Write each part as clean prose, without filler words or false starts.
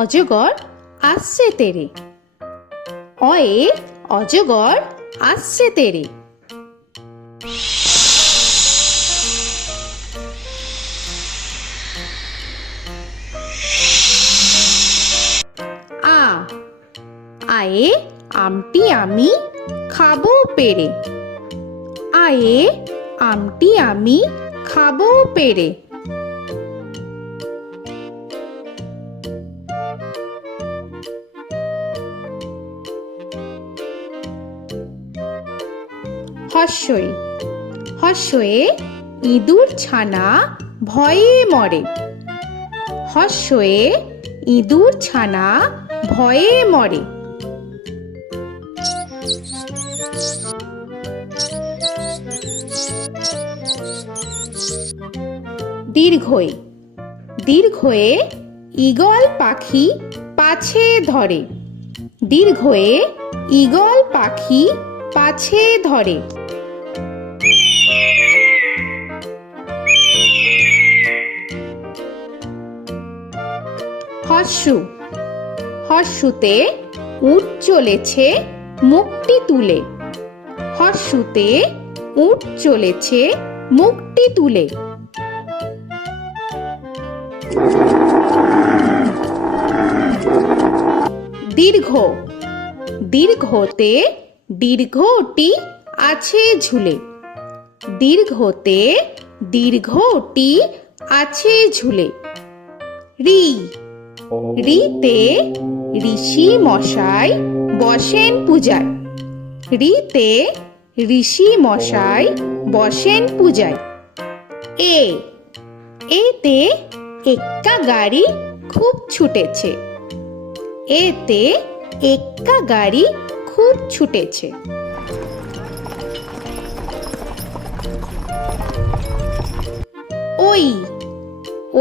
অজগর আসছে তেরে। অয়ে অজগর আসছে তেরে। আ আয়ে আমটি আমি খাবো পেরে। আয়ে আমটি আমি খাবো পেরে। হর্ষই হর্ষয়ে ইঁদুর ছানা ভয়ে মরে। হর্ষয়ে ইঁদুর ছানা ভয়ে মরে। দীর্ঘই দীর্ঘয়ে ঈগল পাখি পাছে ধরে। দীর্ঘয়ে ঈগল পাখি পাছে ধরে। হর্ষু হর্ষুতে উট চলেছে মুখটি তুলে। হর্ষুতে উট চলেছে মুখটি তুলে। দীর্ঘ দীর্ঘতে দীর্ঘটি আছে ঝুলে। দীর্ঘতে দীর্ঘটি আছে ঝুলে। রি রিতে ঋষি মশাই বসেন পূজায়। রিতে ঋষি মশাই বসেন পূজায়। এ এতে এক্কা গাড়ি খুব ছুটেছে। এতে এক্কা গাড়ি খুব ছুটেছে। ওই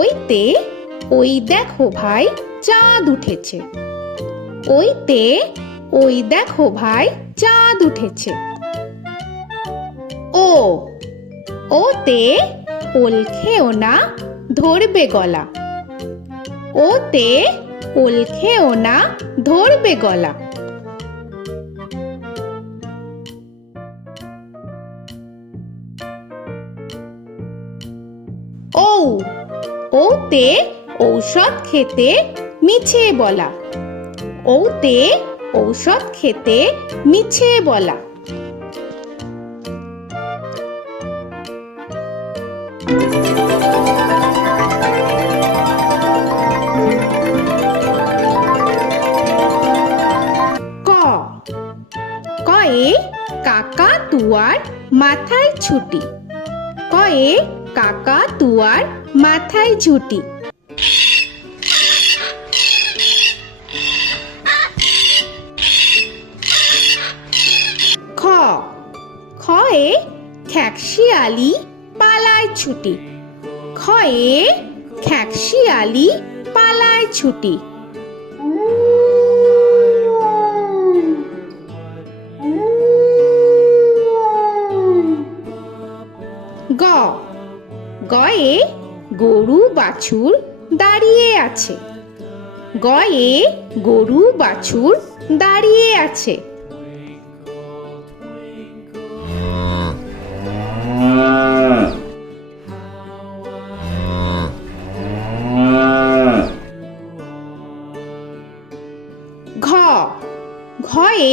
ওইতে ওই দেখো ভাই চাঁদ উঠেছে। ওইতে ওই দেখো ভাই চাঁদ উঠেছে। ও ওতে ওল খেও না ধরবে গলা। ওতে ওল খেও না ধরবে গলা। ঔ ওতে ঔষধ খেতে মিছে বলা। ওতে ঔষধ খেতে মিছে বলা। ক কয়ে কাকা তুয়ার মাথায় ছুটি। কয়ে কাকা তুয়ার মাথায় ঝুটি। খ খয়ে খ্যাকশিয়ালি পালায় ছুটি। খয়ে খ্যাকশিয়ালি পালায় ছুটি। গ গয়ে গরু বাছুর দাঁড়িয়ে আছে। গয়ে গরু বাছুর দাঁড়িয়ে আছে। ঘ ঘয়ে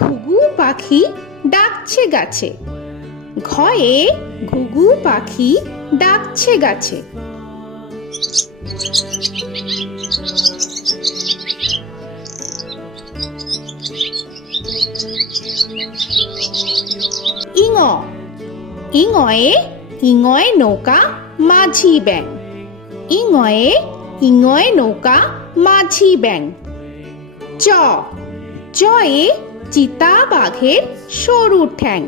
ঘুঘু পাখি ডাকছে গাছে। ঘয়ে ঘুঘু পাখি ডাকছে গাছে। ইঙ ইঙয়ে ইঙয়ে নৌকা মাঝি ব্যাং। ইঙয়ে ইঙয়ে নৌকা মাঝি ব্যাং। চ চয়ে চিতা বাঘের সরু ঠ্যাং।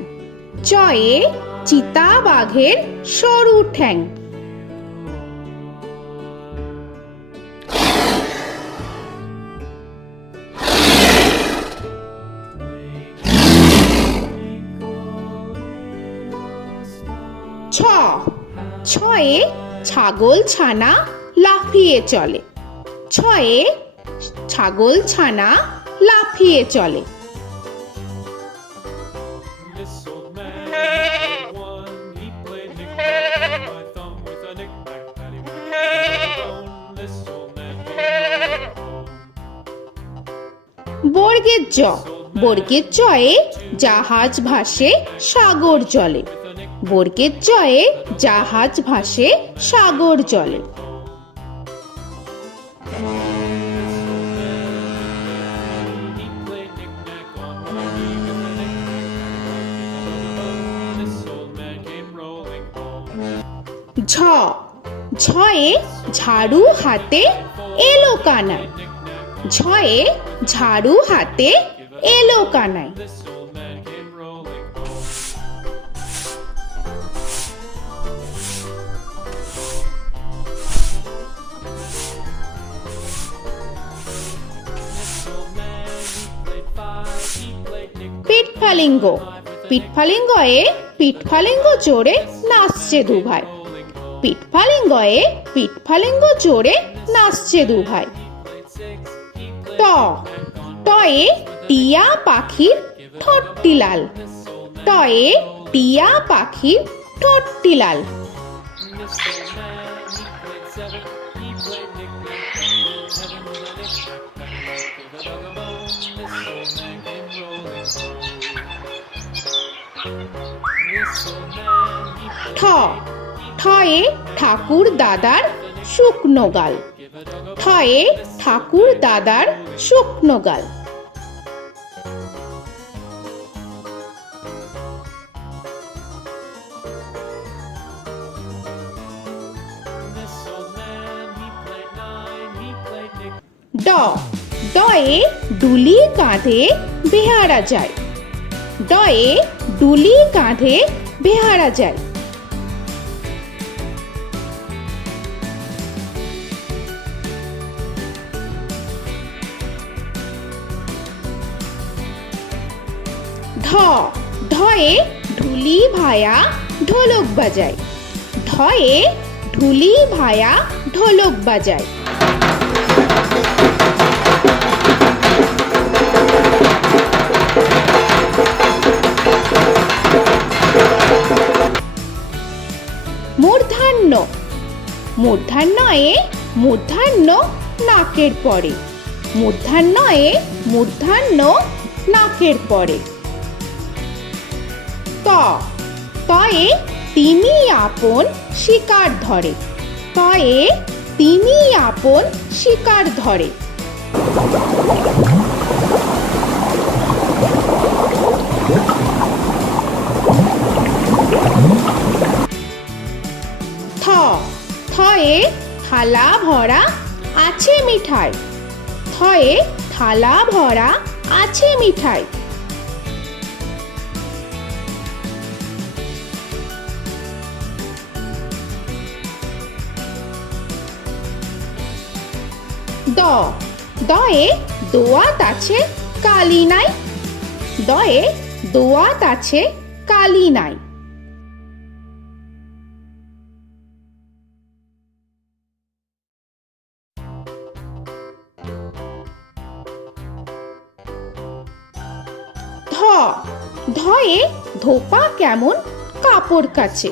চয়ে চিতা বাঘের সরু ঠ্যাং। ছ ছয়ে ছাগল ছানা লাফিয়ে চলে। ছয়ে ছাগল ছানা লাফিয়ে চলে। This old man had one. He played knick-knack on my thumb with a knick-knack, paddywhack, bone. This old man came rolling home. বর্গের জ, বর্গের জয়ে জাহাজ ভাসে সাগর জলে। বর্গের জয়ে জাহাজ ভাসে সাগর জলে। He played knick-knack on my knee with a knick-knack, this old man came rolling home. ঝ, ঝয়ে ঝাড়ু হাতে এলো কানাই। ঝয়ে ঝাড়ু হাতে এলো Kanai. This old man came rolling home. This old man, he played five. He played knick-knack. পিঠফালিঙ্গ, পিঠফালিঙ্গয়ে পিঠফালিঙ্গ জোরে নাচছে দুভাই। পিঠফালিঙ্গয়ে পিঠফালিঙ্গ জোরে নাচছে দুভাই। ট, টয়ে টিয়া পাখির ঠোঁটটি লাল। টয়ে টিয়া পাখির ঠোঁটটি লাল। This old man, he played seven. He played knick-knack, heaven with a knick-knack, paddywhack, give a dog a bone. This old man came rolling home. This old man, he played ঠ, ঠয়ে ঠাকুর দাদার শুকনো গাল। give a dog a ঠয়ে ঠাকুর দাদার শুকনো গাল। This old man, he played nine. He played knick. ড, ডয়ে ডুলি কাঁধে বেহারা যায়। ডয়ে ডুলি কাঁধে বেহারা যায়। ঢ, ঢয়ে ঢুলি ভায়া ঢোলক বাজায়। ঢয়ে ঢুলি ভায়া ঢোলক বাজায়। মূর্ধন্য, মূর্ধন্যয়ে মূর্ধন্য নাকের পরে। মূর্ধন্যয়ে মূর্ধন্য নাকের পরে। ত, তয়ে তিনি আপন শিকার ধরে। তয়ে তিনি আপন শিকার ধরে। থ, থয়ে থালা ভরা আছে মিঠাই। থয়ে থালা ভরা আছে মিঠাই। দ, দয়ে দোয়াত আছে কালি নাই। দয়ে দোয়াত আছে কালি নাই। ধ, ধয়ে ধোপা কেমন কাপড় কাচে।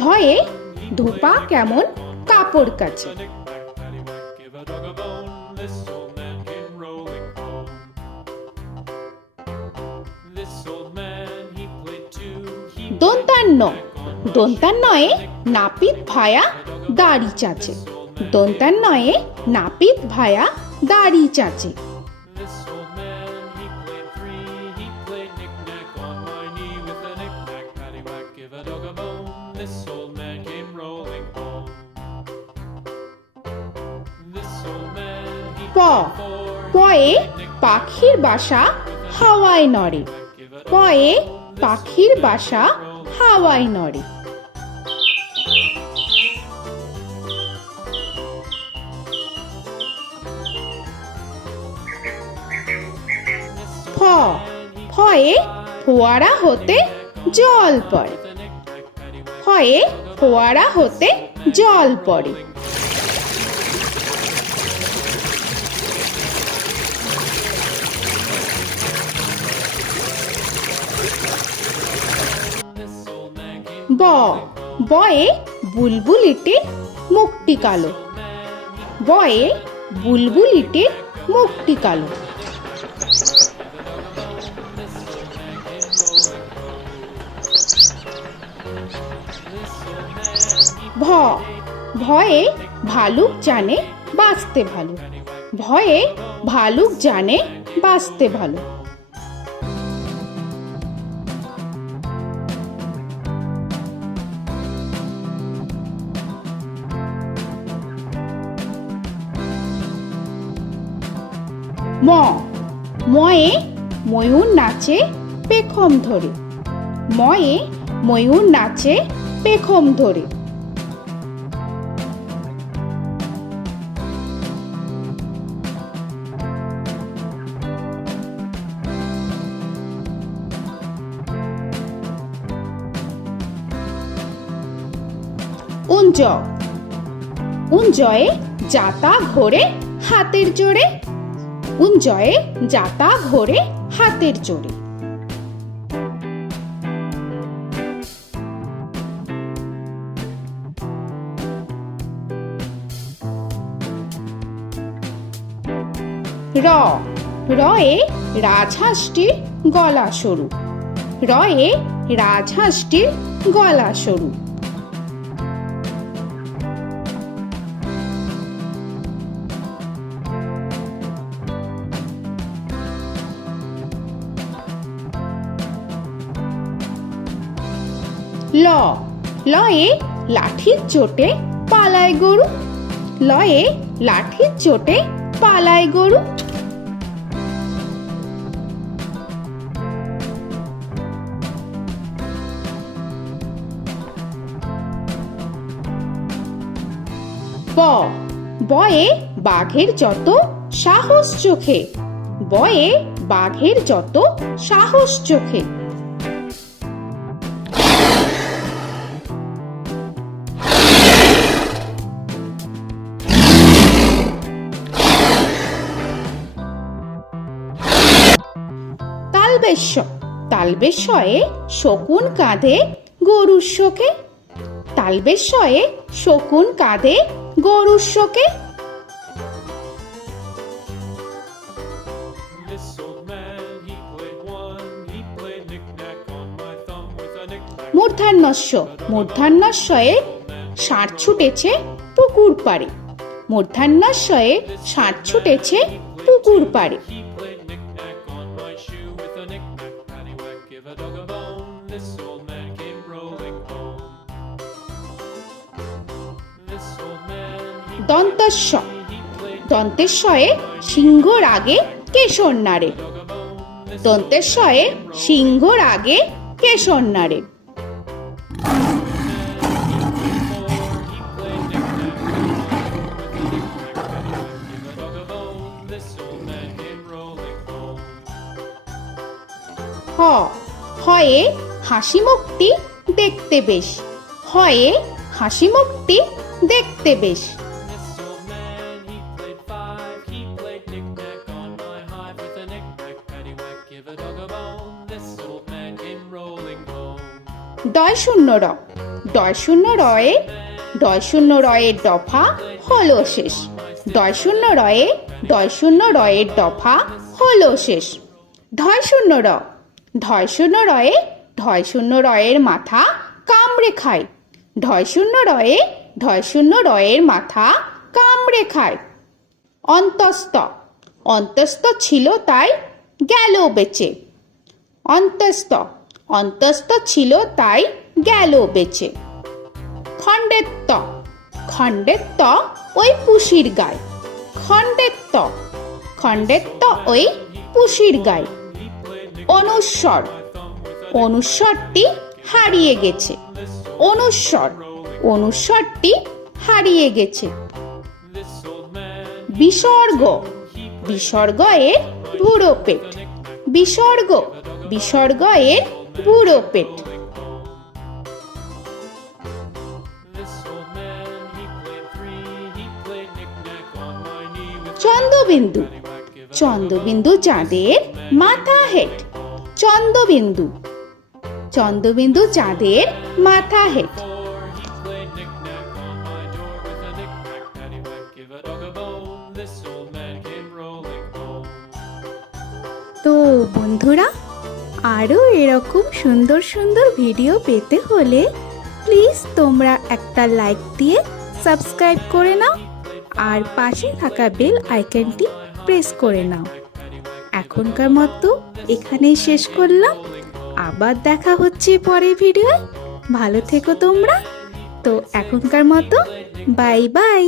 ধয়ে ধোপা কেমন কাপড় কাচে। Knick-knack, paddywhack, give a dog a bone. This old man came rolling home. This old man, he played two. He দন্তান্ন, দন্তান্নয়ে নাপিত ভায়া দাড়ি চাচে। দন্তান্নয়ে নাপিত ভায়া দাড়ি চাচে। This old man, he played three. He played knick-knack on my knee with a knick-knack, paddywhack, give a dog a bone. This old man came rolling home. This old man, he প, played four. পয়ে পাখির বাসা হাওয়ায় নড়ে। পয়ে পাখির বাসা হাওয়ায় নড়ে। ফ, ফয়ে ফোয়ারা হতে জল পড়ে। ফয়ে ফোয়ারা হতে জল পড়ে। ব বয়ে বুলবুলিটির মুখটি কালো। বয়ে বুলবুলিটির মুখটি কালো। ভ ভয়ে ভালুক জানে বাঁচতে ভালো। ভয়ে ভালুক জানে বাঁচতে ভালো। ম ময়ে ময়ূর নাচে পেখম ধরে। ময়ে ময়ূর নাচে পেখম ধরে। উঞ্জ উঞ্জয়ে যাতা ঘোরে হাতের জোরে। উঞ্জয়ে যাতা ঘোরে হাতের জোরে। র রয়ে রাজহাঁসটির গলা সরু। রয়ে রাজহাঁসটির গলা সরু। ল লয়ে লাঠির চোটে পালায় গরু। লয়ে লাঠির চোটে পালায় গরু। ব বয়ে বাঘের যত সাহস চোখে। বয়ে বাঘের যত সাহস চোখে। তালবেশ্য তালবেশ্যয়ে শকুন কাঁধে গরুর শোকে। তালবেশ্যয়ে শকুন কাঁধে গরুর শোকে। This old man, he played one. He played knick-knack on my thumb with a knick-knack. মূর্ধন্যস্য মূর্ধন্যস্যয়ে ষাঁড় ছুটেছে পুকুর পাড়ে। মূর্ধন্যস্যয়ে ষাঁড় ছুটেছে পুকুর পাড়ে। He played knick-knack on my shoe with a knick-knack, paddywhack, give a dog a bone. This old man came rolling home. This old man, he দন্তস্য played দন্তেশ্বয়ে সিংহর আগে কেশর নাড়ে। dog a bone. This দন্তেশ্বয়ে সিংহর আগে কেশর নাড়ে। he played knick-knack on my with a knick-knack, paddywhack, give a dog a bone. This old man came rolling home. হ হয়ে হাসি মুখটি দেখতে বেশ। হয়ে হাসি মুখটি দেখতে বেশ। This old man, he played five. He played knick-knack on my hive with a knick-knack, paddywhack, give a dog a bone. This old man came rolling home. ডয় শূন্য র ডয় শূন্য রয়ে ডয় শূন্য রয়ের দফা হলো শেষ। ডয় শূন্য রয়ে ডয় শূন্য রয়ের দফা হলো শেষ। ঢয় শূন্য র ঢয় শূন্য রয়ে ঢয় শূন্য রয়ের মাথা কামড়ে খায়। ঢয় শূন্য রয়ে ঢয় শূন্য রয়ের মাথা কামড়ে খায়। অন্তস্থ অন্তস্থ ছিল তাই গেল বেঁচে। অন্তস্থ অন্তস্থ ছিল তাই গেল বেঁচে। খণ্ডেত্ব খণ্ডেত্ব ওই পুষির গায়। খণ্ডেত্ব খণ্ডেত্ব ওই পুষির গায়। অনুস্বর অনুস্বরটি হারিয়ে গেছে। অনুস্বর অনুস্বরটি হারিয়ে গেছে। This old man, বিসর্গ বিসর্গ এর বুড়ো পেট। বিসর্গ বিসর্গ এর বুড়ো পেট। this old man, he played three. He played knick-knack on my knee with Chandrabindu paddywhack, give a Chandrabindu চাঁদের মাথা হেট। চন্দ্রবিন্দু চন্দ্রবিন্দু চাঁদের মাথা head. He played knick-knack on my door with a knick-knack, paddywhack, give a dog a bone. This old man came rolling home. তো বন্ধুরা, আরও এরকম সুন্দর সুন্দর ভিডিও পেতে হলে প্লিজ তোমরা একটা লাইক দিয়ে সাবস্ক্রাইব করে নাও আর পাশে থাকা বেল আইকনটি প্রেস করে নাও। এখনকার মতো এখানেই শেষ করলাম, আবার দেখা হচ্ছে পরের ভিডিও। ভালো থেকো তোমরা। তো এখনকার মতো বাই বাই।